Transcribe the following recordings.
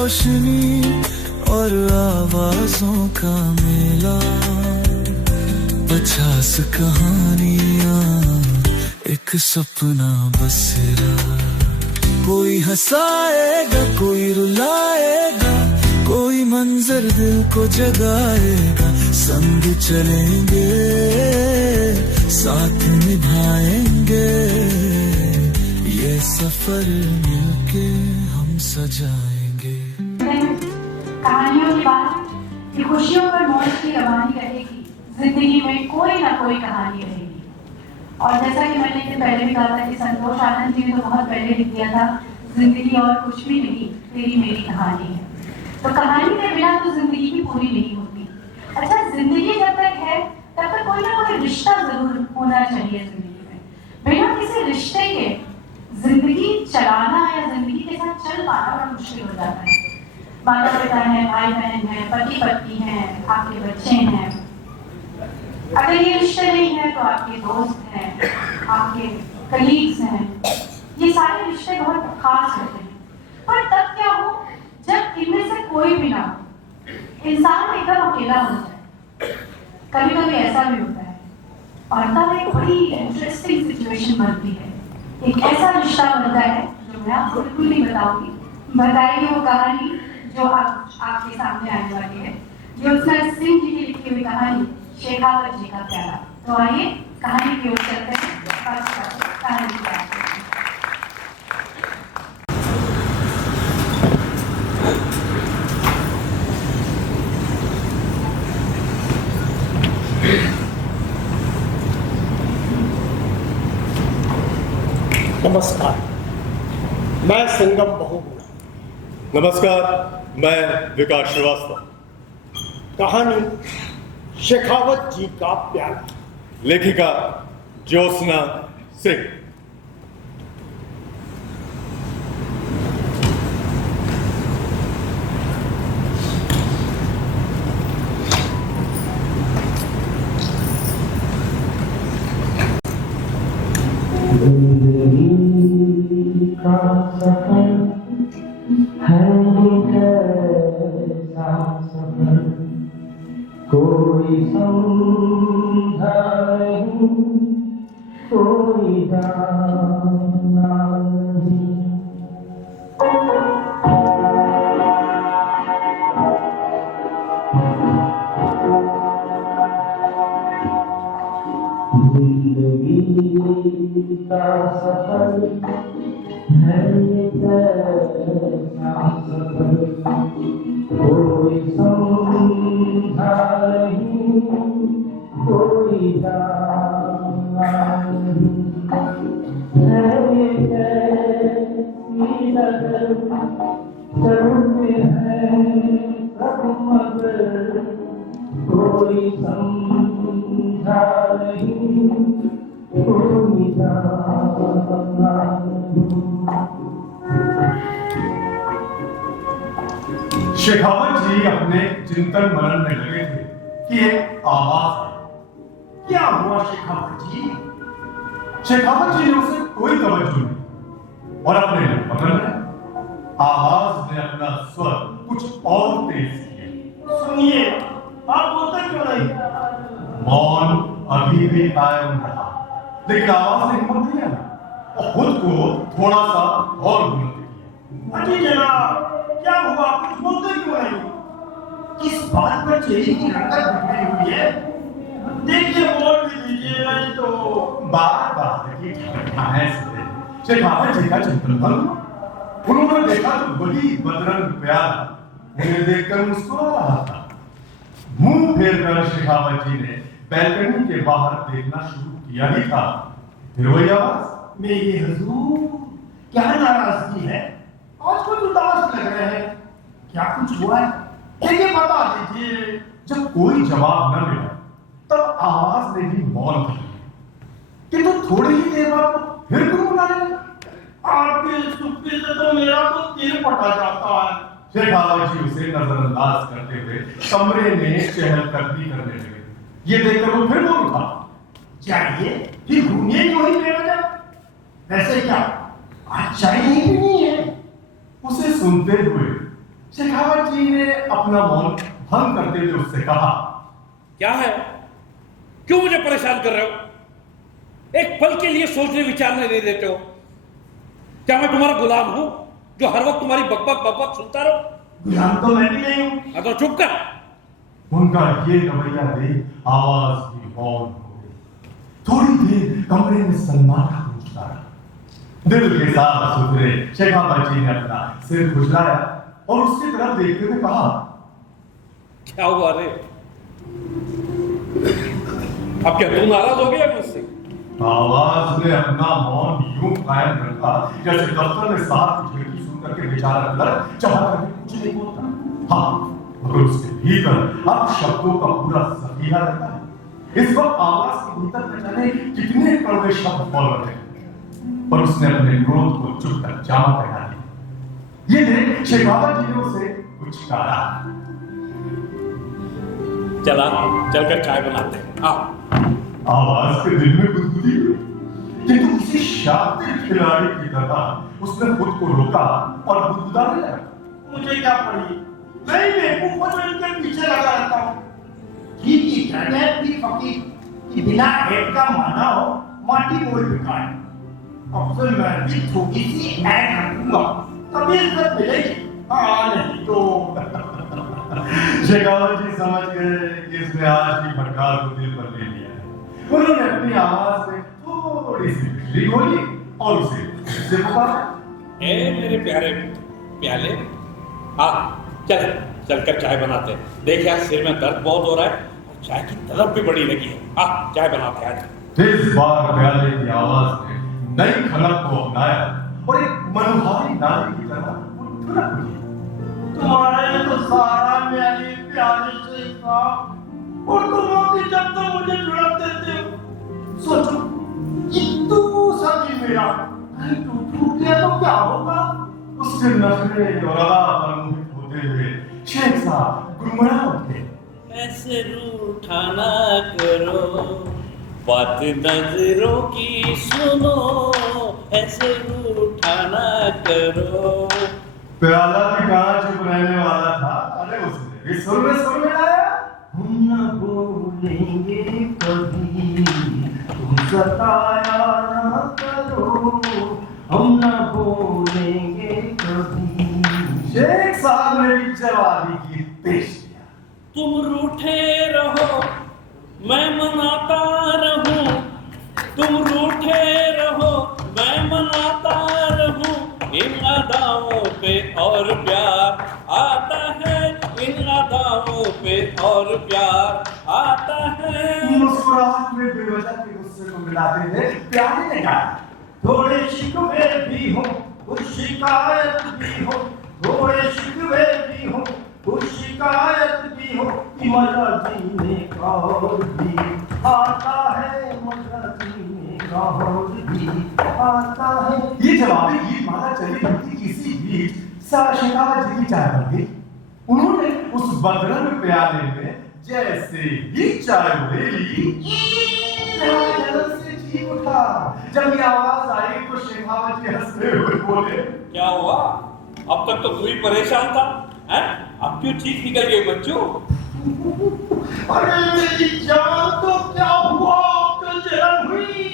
रोशनी और आवाजों का मेला, 50 कहानियां, एक सपना बसेरा। कोई हंसाएगा, कोई रुलाएगा, कोई मंजर दिल को जगाएगा। संग चलेंगे, साथ निभाएंगे, ये सफर मिलके हम सजाएंगे। कहानियों की बात कि खुशियों पर मौज की रवानी रहेगी, जिंदगी में कोई ना कोई कहानी रहेगी। और जैसा कि मैंने इससे पहले भी कहा था कि संतोष आनंद जी ने तो बहुत पहले लिख दिया था, जिंदगी और कुछ भी नहीं, तेरी मेरी कहानी है। तो कहानी के बिना तो जिंदगी भी पूरी नहीं होती। अच्छा, जिंदगी जब तक है तब तक कोई ना कोई रिश्ता जरूर होना चाहिए जिंदगी में। बिना किसी रिश्ते के जिंदगी चलाना या जिंदगी के साथ चल पाना बड़ा मुश्किल हो जाता है। माता पिता है, भाई बहन है, पति पत्नी है, आपके बच्चे हैं। अगर ये रिश्ते नहीं है तो आपके दोस्त हैं, आपके कलीग्स हैं। ये सारे रिश्ते बहुत खास होते हैं। पर तब क्या हो जब इनमें से कोई भी ना हो, इंसान एकदम अकेला हो जाए। कभी कभी ऐसा भी होता है और तब एक बड़ी इंटरेस्टिंग सिचुएशन बनती है। एक ऐसा रिश्ता बनता है जो मैं आपको बिल्कुल नहीं बताऊंगी, बताएगी वो कहानी जो आपके सामने आने वाली है, ज्योत्सना सिंह जी की लिखी हुई कहानी शेखावत जी का प्यारा। तो आइए कहानी की ओर चलते हैं। कहानी की बात करते हैं। नमस्कार, मैं संगम बहुगुणा। नमस्कार, मैं विकास श्रीवास्तव। कहानी शेखावत जी का प्यारा, लेखिका ज्योत्सना सिंह। जिंदगी का सफर है कैसा सफर, कोई समझा नहीं, कोई जाना नहीं। जिंदगी का सफर है कैसा सफर, कोई समझा नहीं, कोई जाना नहीं। है कैसी नजर चलते हैं सब मगर, कोई समझा नहीं, कोई जाना नहीं। शेखावत जी अपने चिंतन मनन में लगे थे कि एक आवाज आई। क्या हुआ शेखावत जी? शेखावत जी ने उसे कोई तवज्जो नहीं और अपने पकड़ लिया। आवाज ने अपना स्वर कुछ और तेज किया। सुनिए, आप बोलते क्यों नहीं? मौन अभी भी कायम रहा, लेकिन आवाज ने हिम्मत दिया और खुद को थोड़ा सा और बुलंद किया। अजी जनाब, क्या हुआ? कुछ बोलते क्यों नहीं? किस बात पर चेहरे की रंगत बिगड़ी हुई है? देखिए, बोल भी दीजिए, नहीं तो बार बार की ठहाएं सुने शेखावत जी का चिंतन भंग। उन्होंने देखा तो बड़ी बदरंग प्यारा उन्हें देखकर मुस्कुरा रहा था। मुंह फेर कर शेखावत जी ने बैल्कनी के बाहर देखना शुरू किया ही था, फिर वही आवाज। मेरे हुजूर, क्या नाराजगी है? आज कुछ उदास लग रहे हैं। क्या कुछ हुआ है? देखिए, बता दीजिए। जब कोई जवाब न मिला तब आवाज ने भी मौन कर लिया, किंतु थोड़ी ही देर बाद फिर गुनगुनाने लगा। आपके चुप्पी से तो मेरा तो दिल फटा जाता है। शेखावत जी उसे नजरअंदाज करते हुए कमरे में चहलकदमी करने लगे। ये देखकर वो फिर बोल उठा। चाहिए फिर घूमिए क्यों ही बेवजह? वैसे क्या आज चाय नहीं पीनी है? उसे सुनते हुए शेखावत जी ने अपना मौन भंग करते हुए उससे कहा, क्या है? क्यों मुझे परेशान कर रहे हो? एक पल के लिए सोचने विचारने नहीं देते हो? क्या मैं तुम्हारा गुलाम हूं जो हर वक्त तुम्हारी बकबक बकबक सुनता रहो? गुलाम तो मैं भी नहीं हूँ। हाँ तो चुप कर। उनका ये रवैया देख आवाज भी मौन हो गई। थोड़ी देर कमरे में सन्नाटा गूंजता रहा। दिल के साफ सुथरे शेखावत जी ने अपना सिर खुजलाया और उसकी तरफ देखते हुए कहा, क्या हुआ रे? अब क्या तू नाराज हो गया मुझसे? आवाज ने अपना मौन यूं कायम रखा जैसे दफ्तर में साहब की खिड़की सुन करके बेचारा अंदर चाहता भी कुछ नहीं बोलता। हाँ, मगर उसके भीतर अब शब्दों का पूरा सफीहा रहता है। इस वक्त आवाज के भीतर न जाने कितने कड़वे शब्द बोल रहे हैं, पर उसने अपने क्रोध को चुप कर जामा पहना लिया। ये देख शेखावत जी ने उसे कुछ कहा। चला चलकर चाय बनाते हैं। हाँ। आवाज के दिल में गुदगुदी हुई, किंतु किसी शातिर खिलाड़ी की तरह उसने खुद को रोका और गुदगुदाने लगा। मुझे क्या पड़ी? मैं ही बेवकूफ हूँ जो इनके पीछे लगा रहता हूँ। ठीक ही कहते हैं भी फकीर कि बिना हेड का माना हो माटी बोल बिकाए। अब से मैं भी थोड़ी सी ऐड रखूंगा तभी इज्जत मिलेगी। हाँ नहीं तो शेखावत जी समझ गए कि इसने आज की फटकार को दिल पर ले लिया है। उन्होंने अपनी आवाज में थोड़ी सी बिजली बोली और उसे पुकारा। ए मेरे प्यारे प्याले, हाँ चल चलकर चाय बनाते हैं। देख यार सिर में दर्द बहुत हो रहा है और चाय की तलब भी बड़ी लगी है। हाँ चाय बनाते हैं आज। इस बार प्याले की आवाज ने नई खनक को अपनाया और एक मनोहारी नारी की तरह वो ठुनक उठी। तुम्हारे तो सारा मेरी प्यारे से था और तुम होगी जब तो मुझे झुड़क देते हो। सोचो कि तू सभी मेरा कहीं टूट गया तो क्या होगा? उसके नखरे और अदा पर मोहित होते हुए शेख साहब गुनगुना उठे। ऐसे रूठा ना करो, बात नजरों की सुनो, ऐसे रूठा ना करो। प्याला भी कहाँ चुप रहने वाला था, अरे उसने भी सुर में लाया। हम न भूलेंगे कभी तुम सताया न करो, हम न भूलेंगे कभी। शेख साहब ने भी जवाबी गीत पेश किया। तुम रूठे रहो मैं मनाता रहूं, तुम रूठे रहो मैं मनाता रहूं, इन अदाओं पे और प्यार आता है, इन अदाओं पे और प्यार आता है। मुस्कुराहट में बेवजह के गुस्से को मिलाते हुए प्यारे ने कहा, थोड़े शिकवे भी हो कुछ शिकायत भी हो, थोड़े शिकवे भी हो कुछ शिकायत भी हो, कि मजा जीने का और भी आता है, मजा जीने का और भी आता है। ये जवाबी गीत माला चली बनती किसी बीच शेखावत जी की चाय बन गई। उन्होंने उस बदरंग प्याले में जैसे ही चाय उड़ेली से जी उठा। जब ये आवाज आई तो शेखावत जी हंसते हुए बोले, क्या हुआ? अब तक तो तू ही परेशान था, हैं? अब क्यों चीख निकल गई बच्चों? अरे मेरी जान तो क्या हुआ, तो जलन हुई।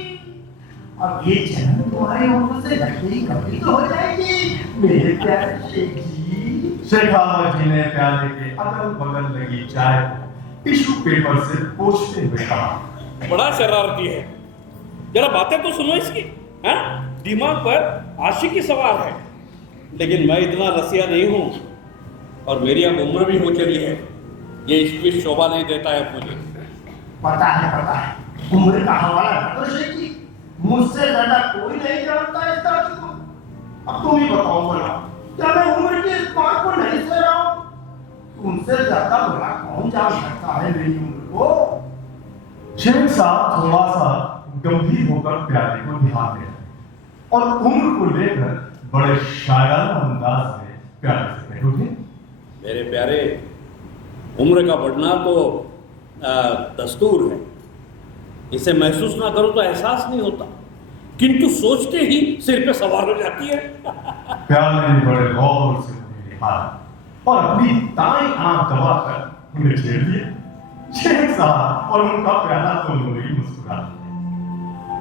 अब ये जलन तुम्हारी उम्र से लकड़ी कभी तो हो जाएगी मेरे प्यारे शेख जी। शेखावत जी ने प्याले के अगल बगल लगी चाय को टिश्यू पेपर से पोंछते हुए कहा, बड़ा शरारती है, जरा बातें तो सुनो इसकी। हैं? दिमाग पर आशिकी सवार है, लेकिन मैं इतना रसिया नहीं हूं और मेरी अब उम्र भी हो चली है, ये इश्क भी शोभा नहीं देता है मुझे। पता है उम्र का हवाला तो शेख जी मुझसे ज्यादा कोई नहीं जानता इस बात को। अब तुम ही बताओ बोला, क्या मैं उम्र की इस बात को नहीं सह रहा हूं? तुमसे ज्यादा बड़ा कौन जान सकता है मेरी उम्र को? शेख साहब थोड़ा सा गंभीर होकर प्याले को ध्यान दे और उम्र को लेकर बड़े शायराना अंदाज में प्याले से कह उठे, मेरे प्यारे, उम्र का बढ़ना तो दस्तूर है, इसे महसूस ना करो तो एहसास नहीं होता, किंतु सोचते ही सिर पे सवार हो जाती है। प्याले ने बड़े गौर से मुझे निहारा और अपनी दाई आंख दबाकर उन्हें छेड़ दिया। शेख साहब और उनका प्याला दोनों ही मुस्कुरा दिए।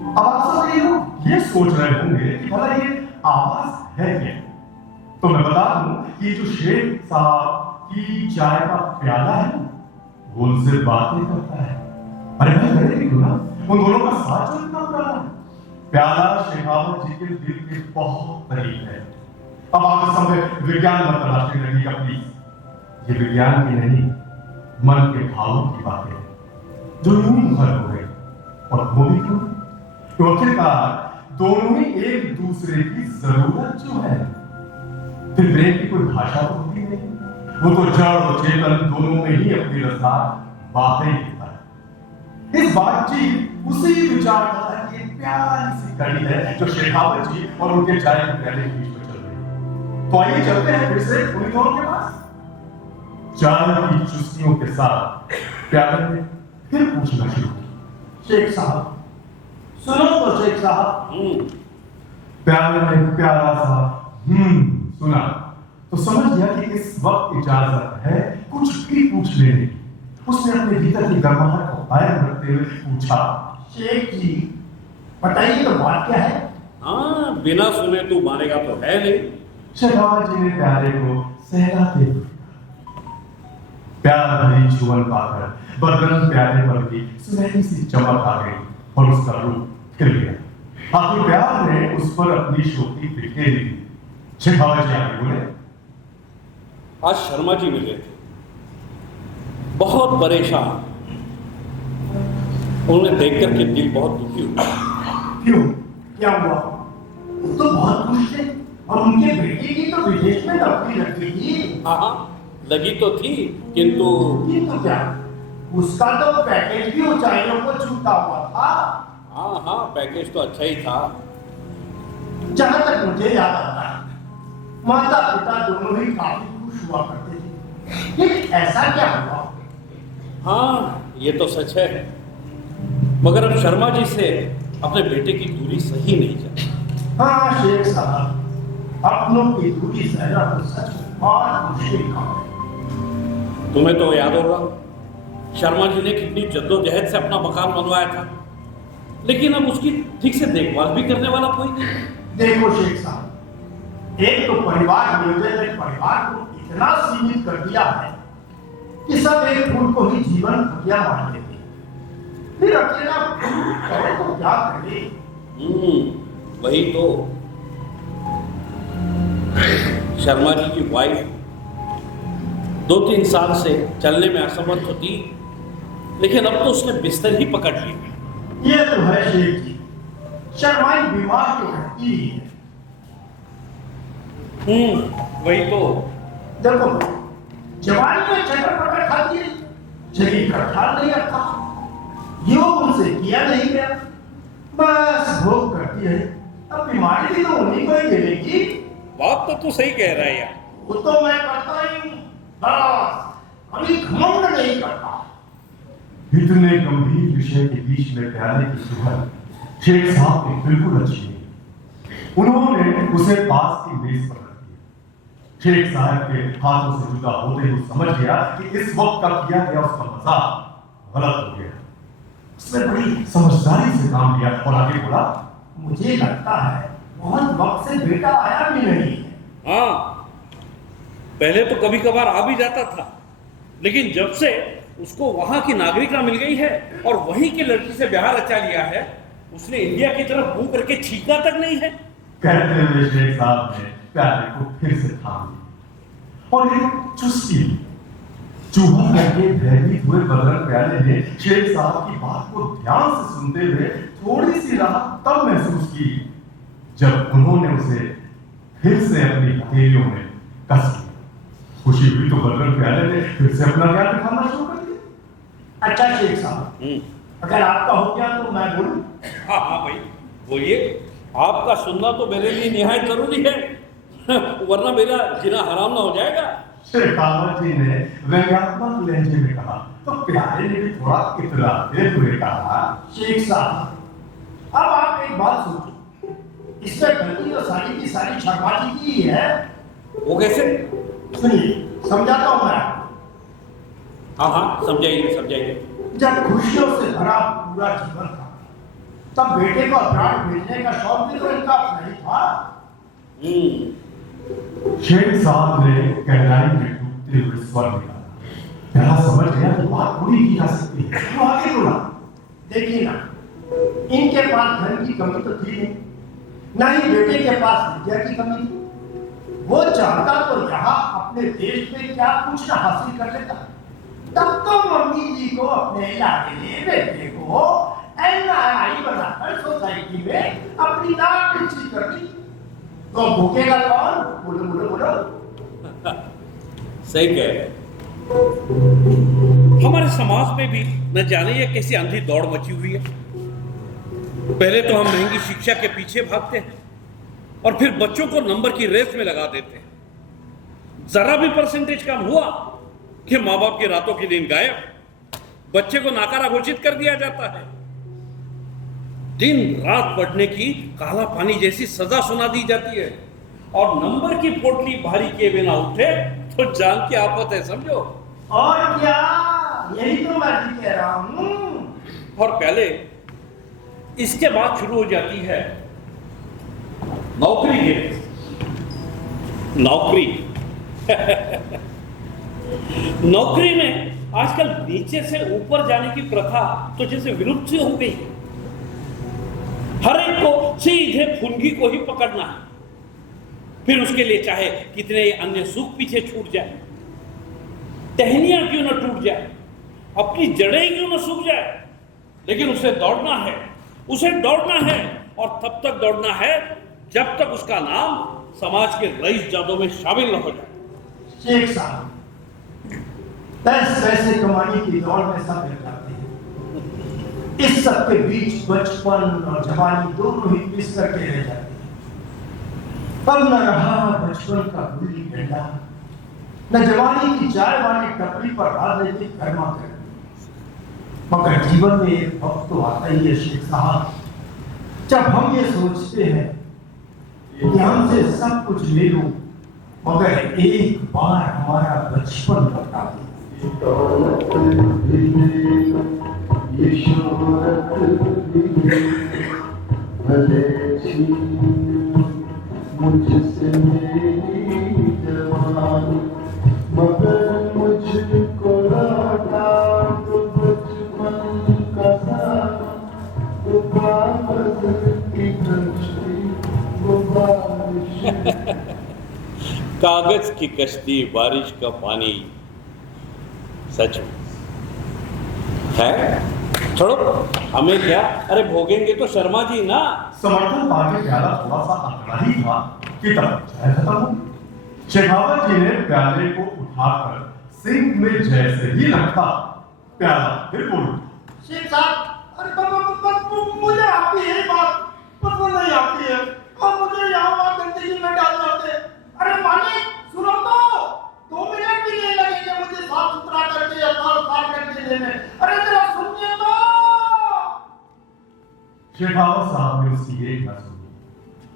अब आप सब ये सोच रहे होंगे कि भला ये आवाज है क्या? तो मैं बता दूं कि जो शेख साहब की चाय का प्याला है वो उनसे बातें करता है। अरे मैं करे क्यों ना, उन दोनों का साथ जो इतना प्याला है। प्याला शेखावत जी के दिल के बहुत करीब है। अब आप इस समय विज्ञान मत तलाशने लगेगा प्लीज। ये विज्ञान की नहीं, मन के भावों की बातें हैं जो यूं ही भर हो गई। और वो भी क्यों? तो आखिरकार दोनों ही एक दूसरे की जरूरत जो है। फिर प्रेम की कोई भाषा तो होती नहीं, वो तो जड़ और चेतन दोनों में ही अपनी रफ्तार बातें करता है। इस बातचीत उसी विचारधारा की एक प्यारी सी कड़ी है जो शेखावत जी और उनके चाय के प्याले के बीच में चल रही है। तो आइए चलते हैं फिर से उन दोनों के पास। चाय की चुस्कियों के साथ प्याले ने फिर पूछना शुरू किया। शेख साहब सुनो तो शेख साहब। प्याले ने प्यारा सा सुना तो समझ गया कि इस वक्त इजाजत है कुछ भी पूछ लेने की। उसने अपने भीतर की गर्माहट को कायम रखते हुए पूछा, शेख जी बताइए तो बात क्या है? हाँ, बिना सुने तू मानेगा तो है नहीं। शेखावत जी ने प्यारे को सहलाते हुए प्यार भरी छुअन पाकर बदन प्यारे पर भी सुनहरी सी चमक आ गई और उसका रूप खिल गया। आखिर प्यार ने उस पर अपनी शोखी बिखेरी दी। शेखावत जी आगे बोले, आज शर्मा जी मिले थे, बहुत परेशान। उन्हें देखकर के दिल बहुत दुखी हुआ। क्यों, क्या हुआ? वो तो बहुत खुश थे और उनके बेटे की तो विदेश में नौकरी लगी थी। हाँ, लगी तो थी, किंतु क्या? उसका तो पैकेज भी ऊंचाइयों को छूता हुआ था। हाँ, पैकेज तो अच्छा ही था। जहां तक मुझे याद आता है, माता पिता दोनों ही काफी खुश हुआ करते थे। लेकिन ऐसा क्या हुआ? हाँ, ये तो सच है, मगर अब शर्मा जी से अपने बेटे की दूरी सही नहीं जाती। हाँ शेख साहब, अपनों की दूरी सहना तो सच में बहुत मुश्किल काम है। तुम्हें तो याद होगा, शर्मा जी ने कितनी जद्दोजहद से अपना मकान बनवाया था, लेकिन अब उसकी ठीक से देखभाल भी करने वाला कोई नहीं। देखो शेख साहब, एक तो परिवार नियोजन ने परिवार को इतना सीमित कर दिया है कि सब एक फूल को ही जीवन खटिया मान लेते हैं। फिर अकेला करे तो क्या करे? वही तो। शर्मा जी की वाइफ 2-3 साल से चलने में असमर्थ होती, लेकिन अब तो उसने बिस्तर ही पकड़ ली। ये तो है शेख जी, शर्माई बीमार तो रहती ही है। वही तो। देखो, जवानी में चटर पटर खाती है, शरीर का ख्याल नहीं रखता, योग उनसे किया नहीं गया, बस भोग करती है। अब बीमारी भी तो उन्हीं को ही मिलेगी। बात तो तू सही कह रहा है यार। वो तो मैं करता ही हूँ, बस कभी घमंड नहीं करता। इतने गंभीर विषय के बीच में प्याले की सुबह शेख साहब ने बिल्कुल अच्छी नहीं। उन्होंने उसे पास की मेज पर रख दिया। शेख साहब के हाथों से जुदा होते हुए समझ गया कि इस वक्त का किया गया उसका मजाक गलत हो गया। उसने बड़ी समझदारी से काम लिया और आगे बोला, मुझे लगता है बहुत वक्त से बेटा आया भी नहीं है। हाँ, पहले तो कभी कभार आ भी जाता था, लेकिन जब से उसको वहां की नागरिकता मिल गई है और वहीं की लड़की से ब्याह रचा लिया है, उसने इंडिया की तरफ मुंह करके छींका तक नहीं है। कहते हुए शेख साहब ने प्याले को फिर से थाम लिया और एक चुस्की चूहा करके भयभीत हुए बदरंग प्याले ने शेख साहब की बात को ध्यान से सुनते हुए थोड़ी सी राहत तब महसूस की जब उन्होंने उसे फिर से अपनी हथेलियों में कस लिया। खुशी हुई तो बदरंग प्याले ने फिर से अपना प्यार दिखाना शुरू कर दिया। अच्छा शेख साहब, अगर आपका हो गया तो मैं बोलूं? हाँ भाई बोलिए, आपका सुनना तो मेरे लिए निहायत जरूरी है, वरना मेरा जीना हराम ना हो जाएगा। शेखावत जी ने व्यंग्यात्मक लहजे में कहा तो प्यारे ने भी थोड़ा इतराते हुए कहा, शेख साहब, अब आप एक बात सोचो, इसमें गलती तो सारी की सारी शर्मा जी की ही है। वो कैसे? सुनिए, समझाता हूं मैं। हाँ हाँ, समझाइए समझाइए। जब खुशियों से भरा पूरा जीवन था, तब बेटे को अब्राड भेजने का शौक भी तो इनका नहीं था। शेख साहब ने गहराई में डूबते हुए स्वर दिया। प्याला समझ गया कि बात पूरी की जा सकती है। वो आगे बोला, देखिए ना, इनके पास धन की कमी तो थी नहीं, ना ही बेटे के पास विद्या की कमी थी। वो चाहता तो यहाँ अपने देश में क्या कुछ ना हासिल कर लेता। तब तो मम्मी जी को अपने लाडले बेटे को NRI बनाकर सोसाइटी में अपनी नाक ऊंची कर दी। तो भूखेगा कौन? बोलो बोलो बोलो। सही कह रहे हैं। हमारे समाज में भी न जाने ये कैसी अंधी दौड़ मची हुई है। पहले तो हम महंगी शिक्षा के पीछे भागते हैं और फिर बच्चों को नंबर की रेस में लगा देते हैं। जरा भी परसेंटेज कम हुआ कि माँ बाप के रातों के दिन गायब, बच्चे को नाकारा घोषित कर दिया जाता है। दिन रात पढ़ने की काला पानी जैसी सजा सुना दी जाती है और नंबर की पोटली भारी किए बिना उठे तो जान की आफत है, समझो। और क्या, यही तो मैं भी कह रहा हूं। और पहले इसके बाद शुरू हो जाती है नौकरी की नौकरी। नौकरी में आजकल नीचे से ऊपर जाने की प्रथा तो जैसे विलुप्त सी हो गई है। हर एक को सीधे फुनगी को ही पकड़ना है, फिर उसके लिए चाहे कितने अन्य सुख पीछे छूट जाए, टहनियां क्यों न टूट जाए, अपनी जड़ें क्यों न सूख जाए, लेकिन उसे दौड़ना है, उसे दौड़ना है और तब तक दौड़ना है जब तक उसका नाम समाज के रईस जादों में शामिल न हो जाए। शेख साहब, पैसे कमाने की दौड़ में सब मिल जाते हैं। इस सब के बीच बचपन और जवानी दोनों ही पिस करके रह जाते हैं। अब न रहा बचपन का गुल्ली डंडा, न जवानी की चाय वाली टपरी पर हाथ लेके गर्मा कर। मगर जीवन में एक वक्त तो आता ही है शेख साहब, जब हम ये सोचते हैं कि हमसे सब कुछ ले लो, मगर एक बार हमारा बचपन लौटा दो। ये शोहरत भी भले छीन मुझसे मेरी जवानी, मगर मुझको लौटा तो बचपन का सारा, वो कागज की कश्ती, वो बारिश कागज की कश्ती, बारिश का पानी। सच है, छोड़ो हमें क्या, अरे भोगेंगे तो शर्मा जी ना। समर्थन पाके प्याला थोड़ा सा अकड़ा ही था कि तब चाय खत्म हो गई। शेखावत जी ने प्याले को उठाकर सिंक में जैसे ही रखा, प्याला फिर बोल उठा। शेख साहब, अरे मुझे आती है बात, पसंद नहीं आती है और मुझे यहाँ वहाँ गंदगी में डाल जाते हैं। अरे मालिक सुनो तो, 2 मिनट भी नहीं लगेंगे मुझे साफ सुथरा करके या साफ करके देने में। अरे जरा सुनिए तो। शेखावत साहब ने उसकी एक न सुनी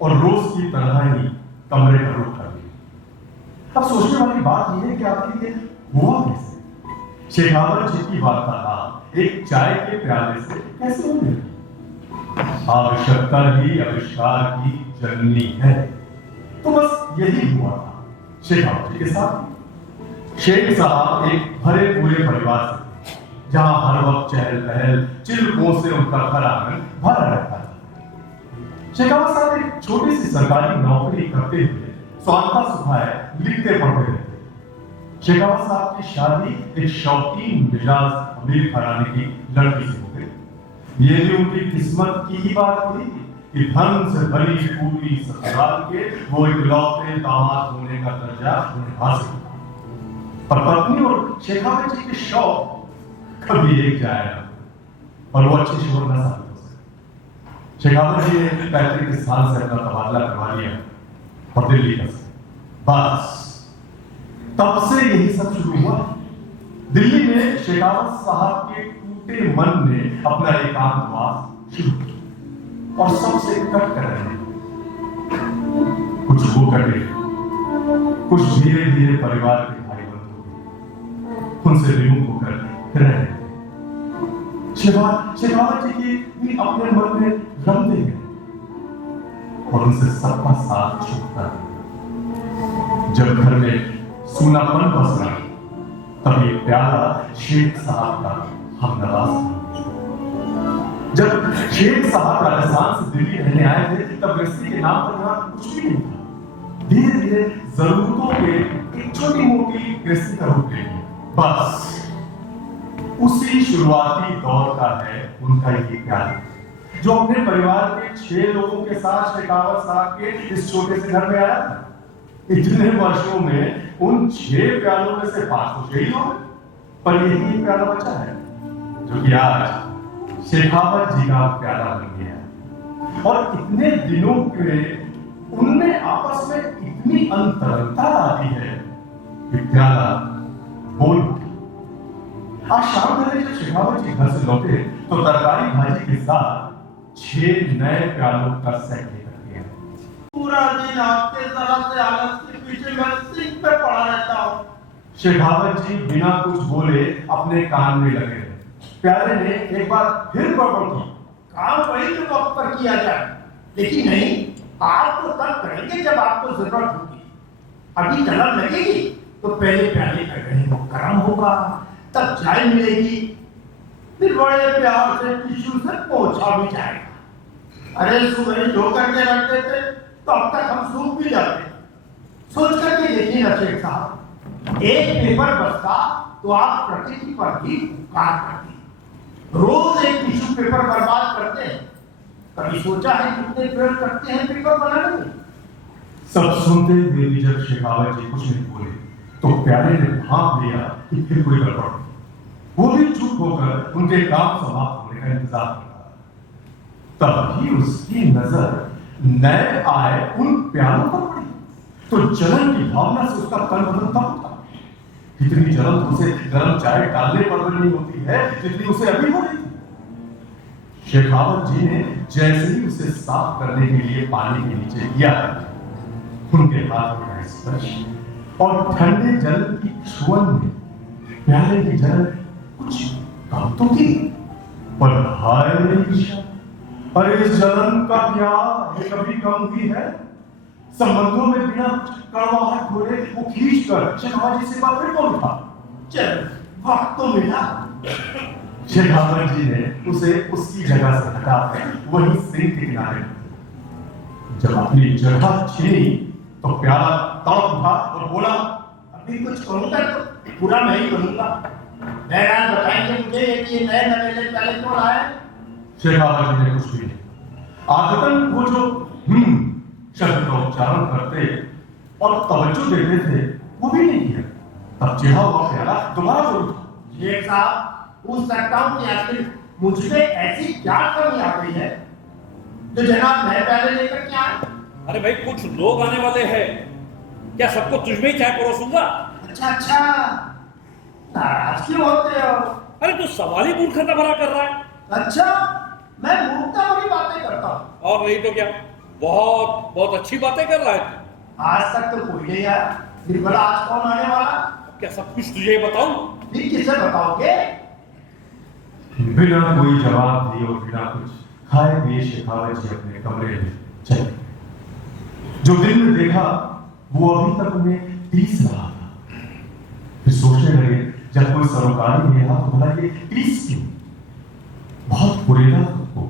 और रोज की तरह ही कमरे का रुख कर लिया। अब सोचने वाली बात यह है कि आखिर ये हुआ कैसे। शेखावत जी की वार्तालाप एक चाय के प्याले से कैसे होने लगी। आवश्यकता ही आविष्कार की जननी है, तो बस यही हुआ था शेखावत जी के साथ। शेख साहब एक भरे पूरे परिवार से थे, जहां हर वक्त चहल पहल चिल्कों से उनका घर आंगन भरा रहता था। शेखावत साहब एक छोटी सी सरकारी नौकरी करते हुए स्वांता सुखाए लिखते पढ़ते रहते। शेखावत साहब की शादी एक शौकीन मिजाज अमीर घराने की लड़की से हो गई। ये भी उनकी किस्मत की ही बात थी कि धन से भरी पूरी ससुराल के वो इकलौते दामाद होने का दर्जा उन्हें हासिल था। पर पत्नी और शेखावत जी के शौक कभी एक जाएगा और वो अच्छे शोर न साबित हो सके। शेखावत जी ने 35 साल से अपना तबादला करवा लिया और दिल्ली का बस तब से यही सब शुरू हुआ। दिल्ली में शेखावत साहब के टूटे मन ने अपना एकांतवास शुरू किया और सबसे कट कर रहे। कुछ वो कटे, कुछ धीरे धीरे परिवार के भाई बंधु उनसे विमुख होकर रह रहे थे। शेखावत जी की भी अपने मन में रंग दे गए और उनसे सबका साथ छूटता गया। जब घर में सूनापन बस रहा तब ये प्याला शेख साहब का हमनवाज था। जब शेख साहब राजस्थान से दिल्ली रहने आए थे तब गृहस्थी के नाम पर यहाँ कुछ भी नहीं था। धीरे धीरे जरूरतों के एक छोटी मोटी गृहस्थी का रूप ले लिया। बस उसी शुरुआती दौर का है उनका ये प्याला जो अपने परिवार के 6 लोगों के साथ शेखावत साहब के इस छोटे से घर में आया था। इतने वर्षों में उन 6 प्यालों में से 5 तो शहीद हो गए, पर यही प्याला बचा है जो कि आज शेखावत जी का प्याला बन गया। और इतने दिनों के उनमें आपस में इतनी अंतरता आती है कि प्याला बोल उठा। आज शाम में जब शेखावत जी घर से लौटे तो तरकारी भाजी के साथ 6 नए प्यालों का सेट लेकर गया। पूरा दिन आपके तरह से आलस के पीछे मैं सिंक पे पड़ा रहता हूँ। शेखावत जी बिना कुछ बोले अपने काम में लगे। प्यारे ने एक बार फिर गड़बड़ की। काम वही तो वक्त पर किया जाए, लेकिन नहीं, आप तो तब करेंगे जब आपको जरूरत होगी। अभी जलन लगेगी तो पहले प्याले का गहन वो गर्म होगा, तब चाय मिलेगी, फिर बड़े प्यार से टिश्यू से पोछा भी जाएगा। अरे सुबह धो करके रख देते तो अब तक हम सूख भी जाते। सोच करके देखिए ना शेख साहब, एक पेपर बचता तो आप प्रकृति पर भी उपकार करते। रोज एक टिश्यू पेपर बर्बाद करते हैं। कभी सोचा है कितने पेड़ करते हैं पेपर बनाने में? सब सुनते हुए भी जब शेखावत जी कुछ नहीं बोले तो प्यारे ने भाप लिया कि फिर कोई गड़बड़। वो भी चुप होकर उनके काम समाप्त होने का इंतजार कर रहा। तभी उसकी नजर नए आए उन प्यालों पर पड़ी तो जलन की भावना से उसका तन बदन तब उठा। इतनी जलन तो उसे गर्म चाय डालने पर भी नहीं होती है जितनी उसे अभी हो रही थी। शेखावत जी ने जैसे ही उसे साफ करने के लिए पानी के नीचे किया, उनके हाथ का स्पर्श और ठंडे जल की छुअन में प्याले की जलन कुछ कम तो की, पर हाय ईशा, अरे इस जलन का क्या ये कभी कम हुई है? संबंधों में बिना कड़वाहट भरे वो खींच कर शेखावत जी से बात फिर बोल उठा। चल वक्त तो मिला। शेखावत जी ने उसे उसकी जगह से हटाकर वही सिंक के किनारे जब अपनी जगह छीनी तो प्याला तड़प उठा और बोला, अभी कुछ कहूंगा तो पूरा नहीं करूंगा। बहरहाल बताएंगे मुझे कि ये नए नवेले प्याले क्यों लाए? शेखावत जी ने कुछ भी नहीं। आदतन वो जो शब्द का उच्चारण करते और तवज्जो देते थे वो भी नहीं किया। तब चिढ़ा हुआ प्याला दोबारा बोल उठा। शेख साहब, पूछ सकता हूँ कि आखिर मुझ में ऐसी क्या कमी आ गई है जो जनाब नए प्याले लेकर के आए? अरे भाई कुछ लोग आने वाले हैं, क्या सबको तुझ में ही चाय परोसूंगा? अच्छा, नाराज क्यों होते हो? अरे तू सवाल ही मूर्खता भरा कर रहा है। अच्छा, मैं मूर्खता भरी बातें करता हूँ। और नहीं तो क्या, बहुत बहुत अच्छी बातें कर रहा है। आज तक तो कोई नहीं आया, फिर भला आज कौन आने वाला? क्या सब कुछ तुझे बताऊं? फिर किसे बताओगे? बिना कोई जवाब दिए और बिना कुछ खाए पिए शेखावत जी अपने कमरे में चले। जो दिन में देखा वो अभी तक उन्हें टीस रहा था। फिर सोचने लगे जब कोई सरोकारी नहीं रहा तो भला ये टीस क्यों? बहुत बुरे था सबको,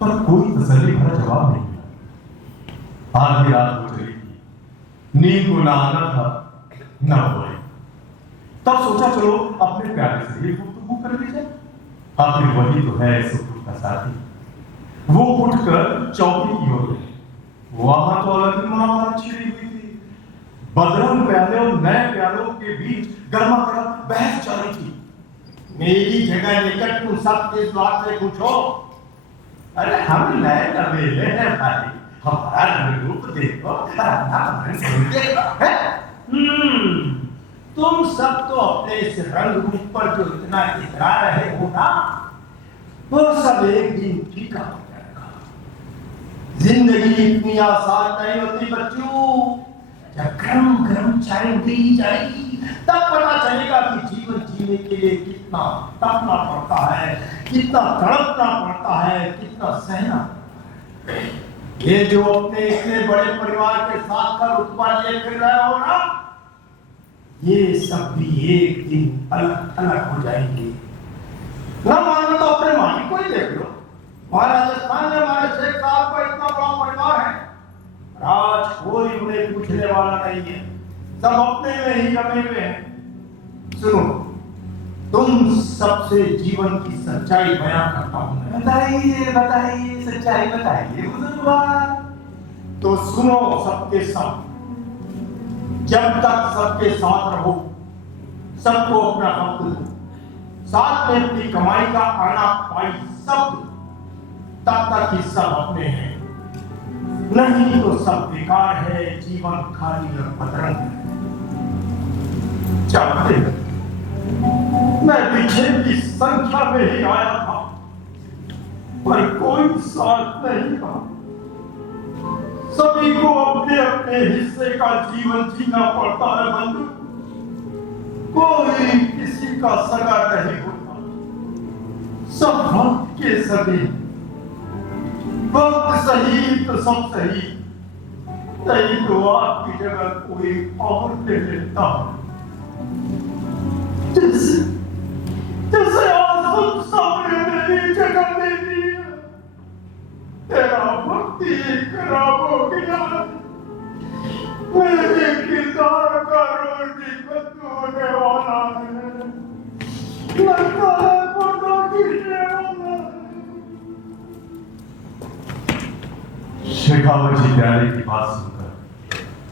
पर कोई तसल्ली भरा जवाब नहीं मिला। आधी रात हो चली थी, नींद को ना आना था ना बोले। तब सोचा चलो अपने प्यारे से ही गुफ्तगू कर ली जाए, आखिर वही तो है सुख का साथी। वो उठकर चौकी की ओर गए। वहां तो अलग ही महामारी छिड़ी हुई थी। बदरंग प्याले और नए प्यालों के बीच गर्मा गर्म बहस चल रही थी। मेरी जगह लेकर तुम सब इस बात से पूछो। अरे हम नए नवेले हैं भाई, हमारा रंग रूप देखो, तुम सब तो अपने इस रंग रूप पर जो इतना इतरा रहे हो ना, वो सब एक दिन फीका हो जाएगा। जिंदगी इतनी आसान नहीं होती बच्चों। जब गरम गरम चाय दी जाएगी तब पता चलेगा कि जीवन जीने के लिए कितना तपना पड़ता है, कितना तड़पना पड़ता है, कितना सहना। ये जो अपने इतने बड़े परिवार के साथ का रुतबा लिए फिर रहे हो ना, ये सब भी एक दिन अलग अलग हो जाएंगे। ना मानो तो अपने मालिक को ही देख लो। हमारे राजस्थान में हमारे शेख साहब का इतना बड़ा परिवार है, आज कोई उन्हें पूछने वाला नहीं है, सब अपने में ही रमे हुए हैं। सुनो, तुम सबसे जीवन की सच्चाई बयान करता हूं मैं। बताइए बताइए, सच्चाई बताइए बुजुर्गवार। तो सुनो सबके सब, जब तक सबके साथ रहो, सबको अपना हक दो, साथ में अपनी कमाई का आना पाई सब दो, तब तक ही सब अपने हैं, नहीं तो सब बेकार है, जीवन खाली और पतरंग है। चाहते मैं पीछे की संख्या में ही आया था, पर कोई साथ नहीं था। सभी को अपने अपने हिस्से का जीवन जीना पड़ता है बंधु, कोई किसी का सगा नहीं होता, सब वक्त के सगे। वक्त सही तो सब सही, नहीं तो आपकी जगह कोई और ले लेता। जैसे आज तुम सबने मेरी जगह ले ली है, तेरा वक्त एक खराब हो गया, मेरे किरदार का रोटी खत्म होने वाला है, लगता है पता गिरने वाला है। शेखावत जी प्यारे की बात सुनकर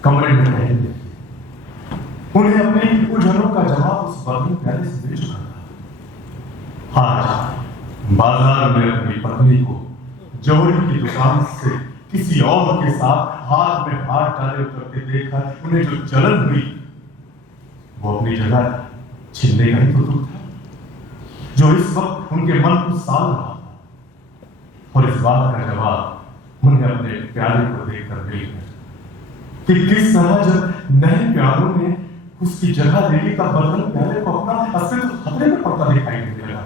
कमरे में रहे, उन्हें अपने उलझनों का जवाब उस बदलू प्यारे से मिल चुका था। आज बाजार में अपनी पत्नी को जौहरी की दुकान से किसी और के साथ हाथ में हाथ डाले उतरते देखकर उन्हें जो जलन हुई, वो अपनी जगह छीनने का ही तो दुख था जो इस वक्त उनके मन को साल रहा था। और इस बात का जवाब उन्हें अपने प्यारे को देखकर मिल गया कि किस तरह जब नए प्यारों ने उसकी जगह ले ली, तब बदरंग प्यारे को अपना अस्तित्व खतरे में पड़ता दिखाई देने लगा।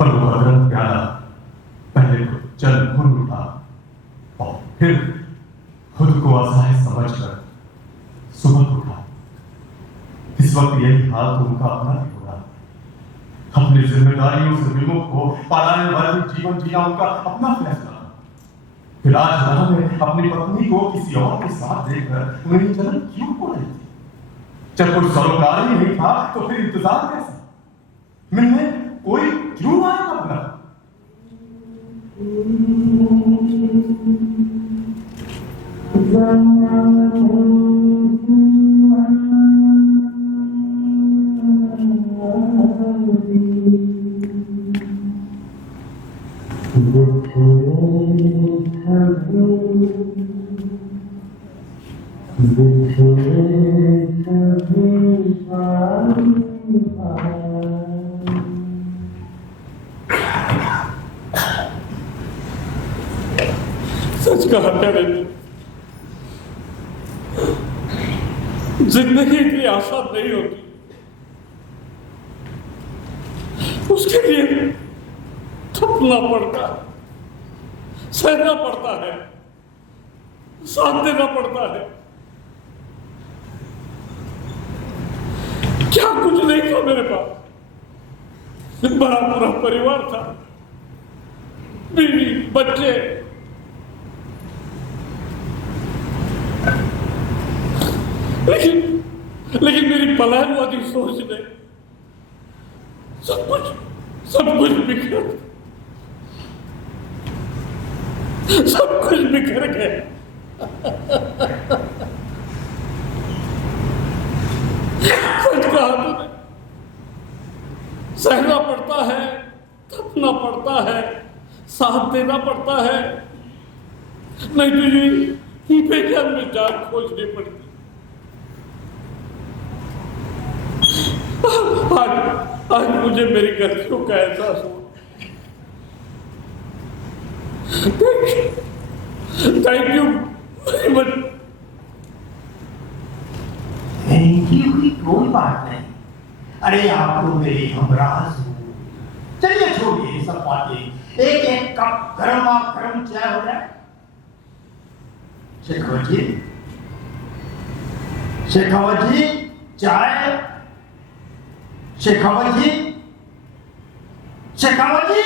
और वो बदरंग प्यारा पहले तो चल घुन उठा और फिर खुद को असहाय समझकर सुबह उठा। इस वक्त यही हाल तो उनका अपना भी हो रहा, अपनी जिम्मेदारियों से विमुख हो पलायन वाली जीवन जीना उनका अपना फैसला। फिर आज राह में अपनी पत्नी को किसी और के साथ देखकर उन्हें जलन क्यों हो रही थी? जब कोई सरोकार ही नहीं था तो फिर इंतजार कैसा? मिलने कोई क्यों आएगा अपना? सच कहा प्यारे, जिंदगी इतनी आसान नहीं होती, उसके लिए थकना पड़ता है, सहना पड़ता है, साथ देना पड़ता है। क्या कुछ नहीं था मेरे पास, बड़ा पूरा परिवार था, बीवी बच्चे, लेकिन मेरी पलायनवादी सोच ने सब कुछ बिखर गया। सच कहा तूने, सहना पड़ता है, थकना पड़ता है, साथ देना पड़ता है, नहीं तो ये बेजान में जान खोजनी पड़ती। आज मुझे मेरी गलतियों का एहसास हुआ। Thank you very much. Thank you की कोई बात नहीं, अरे आप तो मेरी हमराज हो। चलिए छोड़िए ये सब बातें, एक एक कप गर्मा गर्म चाय हो जाए। शेखावत जी, शेखावत जी, चाय। शेखावत जी, शेखावत जी।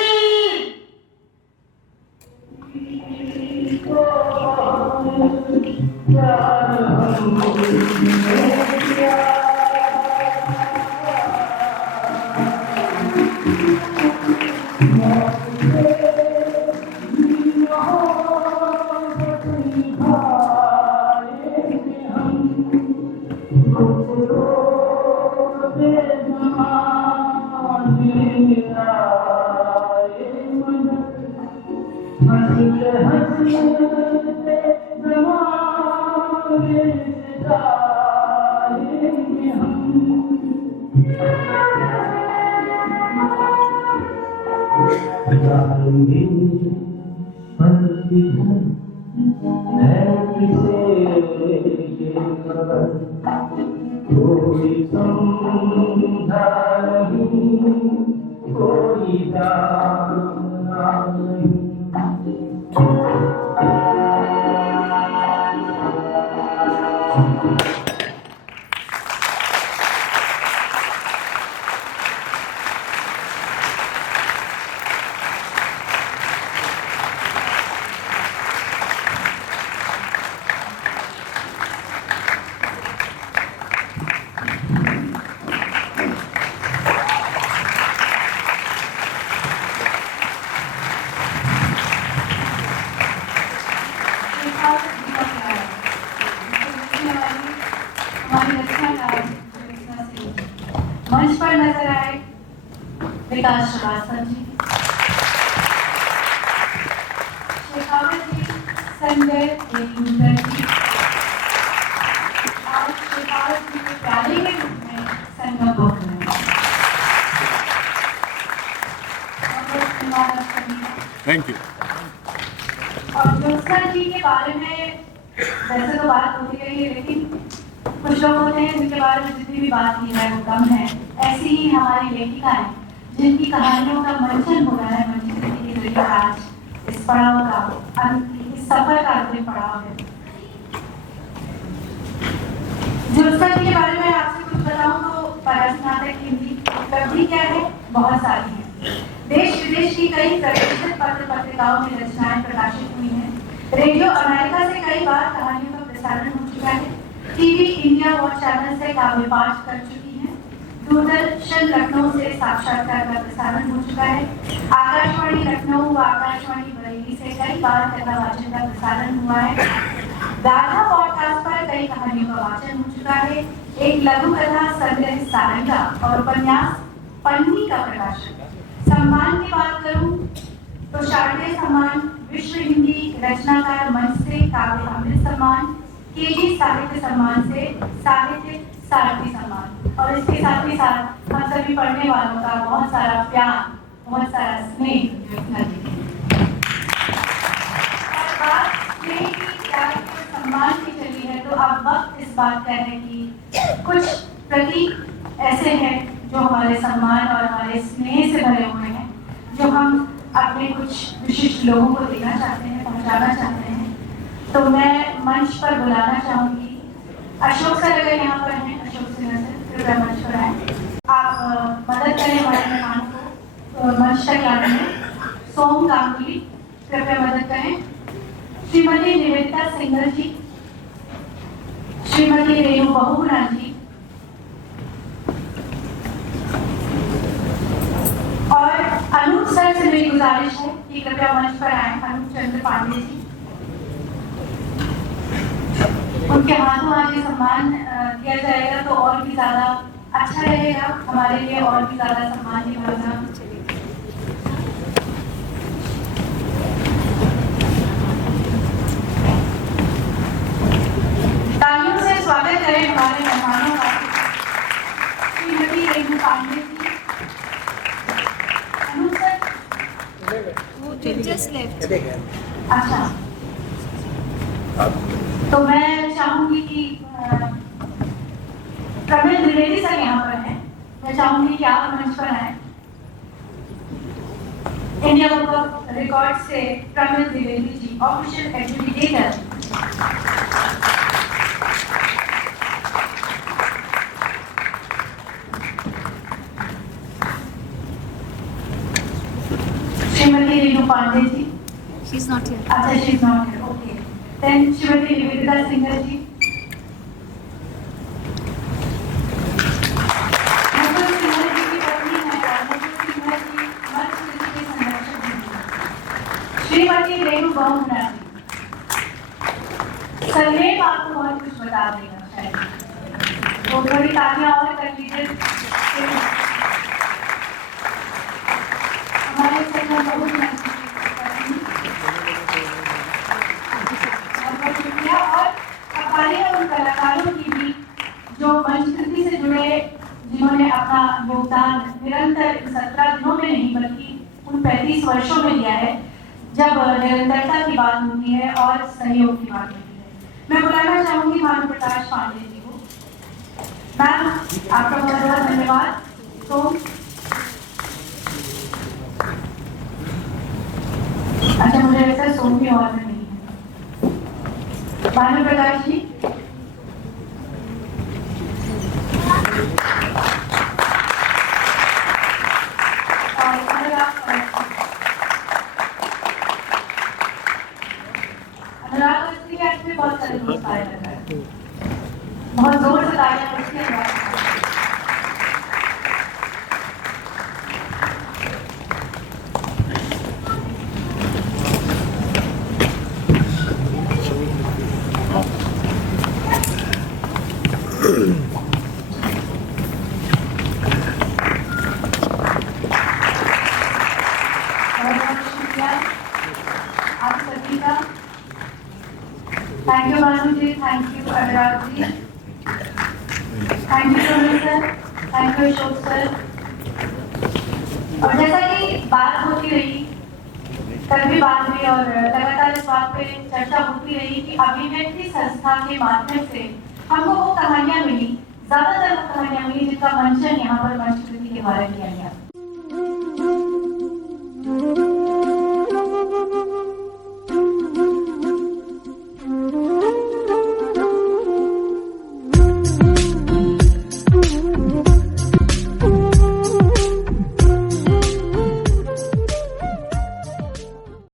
कोई समझा नहीं, कोई जाना नहीं। मंच पर नजर आए विकास श्रीवास्तव जी, शेखावत जी, संजय तेंदुलकर जी, और शेखावत जी के प्यारे के रूप में संगम हो गए। Thank you. और ज्योत्सना जी के बारे में वैसे तो बात होती रही है, लेकिन कुछ लोग होते हैं जिनके बारे में जितनी भी बात की जाए वो कम है। ऐसी ही हमारी लेखिकाएं जिनकी कहानियों का मंचन हो रहा है मंचन के जरिए आज इस पड़ाव का इस सफर का अंतिम पड़ाव है। ज्योत्सना जी के बारे में आपसे कुछ बताऊं तो परास्नातक हिंदी उपलब्धि क्या है, बहुत सारी है। देश विदेश की कई प्रतिष्ठित पत्र पत्रिकाओं में रचनाएं प्रकाशित हुई हैं। रेडियो अमेरिका से कई बार कहानियों का प्रसारण हो चुका है। टीवी इंडिया वॉच चैनल से काव्य पाठ कर चुकी हैं। दूरदर्शन लखनऊ से साक्षात्कार का प्रसारण हो चुका है। आकाशवाणी लखनऊ व आकाशवाणी बरेली से कई बार कथा वाचन का प्रसारण हुआ है। राधा पॉडकास्ट पर कई कहानियों का वाचन हो चुका है। एक लघु कथा संग्रह सारंगा और उपन्यास पन्नी का प्रकाशन। सम्मान की बात करूं तो शारदीय सम्मान, विश्व हिंदी रचनाकार मंच से काव्य अमृत सम्मान, केजी साहित्य सम्मान से साहित्य सारथी सम्मान, और इसके साथ ही साथ हम सभी पढ़ने वालों का बहुत सारा प्यार, बहुत सारा स्नेह ज्योत्सना जी। और बात स्नेह की, प्यार की, सम्मान की चली है तो अब वक्त इस बात का है कि कुछ प्रतीक ऐसे हैं जो हमारे सम्मान और हमारे स्नेह से भरे हुए हैं, जो हम अपने कुछ विशिष्ट लोगों को देना चाहते हैं, पहुंचाना चाहते हैं। तो मैं मंच पर बुलाना चाहूंगी अशोक सर, अगर यहाँ पर हैं, अशोक सिन्हा सर, कृपया मंच पर आए। आप मदद करें हमारे मेहमान को मंच तक लाने में। सोम गांगुली कृपया मदद करें। श्रीमती निवेदिता सिंघल जी, श्रीमती रेणु बहुगुणा जी, और अनूप सर से मेरी गुजारिश है कि कृपया मंच पर आए। अनूप चंद्र पांडे जी, उनके हाथों आज ये सम्मान किया जाएगा तो और भी ज्यादा अच्छा रहेगा हमारे लिए, और भी ज्यादा सम्मान की भावना। तालियों से स्वागत करें हमारे मेहमानों का। श्रीमती रेणु पांडे जी, अनूप सर जस्ट लेफ्ट। अच्छा, तो मैं चाहूंगी कि प्रवीण द्विवेदी सर यहाँ पर हैं, मैं चाहूंगी कि आप मंच पर आए। इंडिया बुक ऑफ रिकॉर्ड से Pramil Dwivedi ji, official adjudicator. Shrimati Renu Pandey ji. She's not here. अच्छा, she is not here. Okay. Then Shrimati Nivedita Singar ji. Mukul Singhal ji की पत्नी हैं और मुकुल सिंघल जी मंच कृति के संरक्षक हैं। श्रीमती रेणु बहुगुणा जी। सरनेम आपको बहुत कुछ बता देगा शायद, तो थोड़ी तालियां और कर लीजिए। हमारे संगठन बहुगुणा जी और अकाली और उन कलाकारों की भी जो मंचकृति से जुड़े, जिन्होंने अपना योगदान निरंतर 17 दिनों में नहीं बल्कि उन 35 वर्षों में दिया है, जब निरंतरता की बात होती है और सहयोग की बात होती है। मैं बुलाना चाहूंगी भानु प्रकाश पांडे जी को। मैम, आपका बहुत बहुत धन्यवाद। तो अच्छा, मुझे लगता है सोम भी और में नहीं है। भानु प्रकाश जी। अनुराग अवस्थी के आज भी बहुत सारे दोस्त आए लग रहा है, बहुत जोर से तालियां बजती हैं अनुराग। आप सभी का thank you Bhanu ji, thank you Anurag ji, thank you Sonu sir, thank you Ashok sir. और जैसा कि बात होती रही, कल भी बात हुई और लगातार इस बात पे चर्चा होती रही कि अभिव्यक्ति संस्था के माध्यम से हमको वो कहानियां मिली, ज्यादातर वो कहानियां मिली जिनका मंचन यहाँ पर मंचकृति के द्वारा किया गया।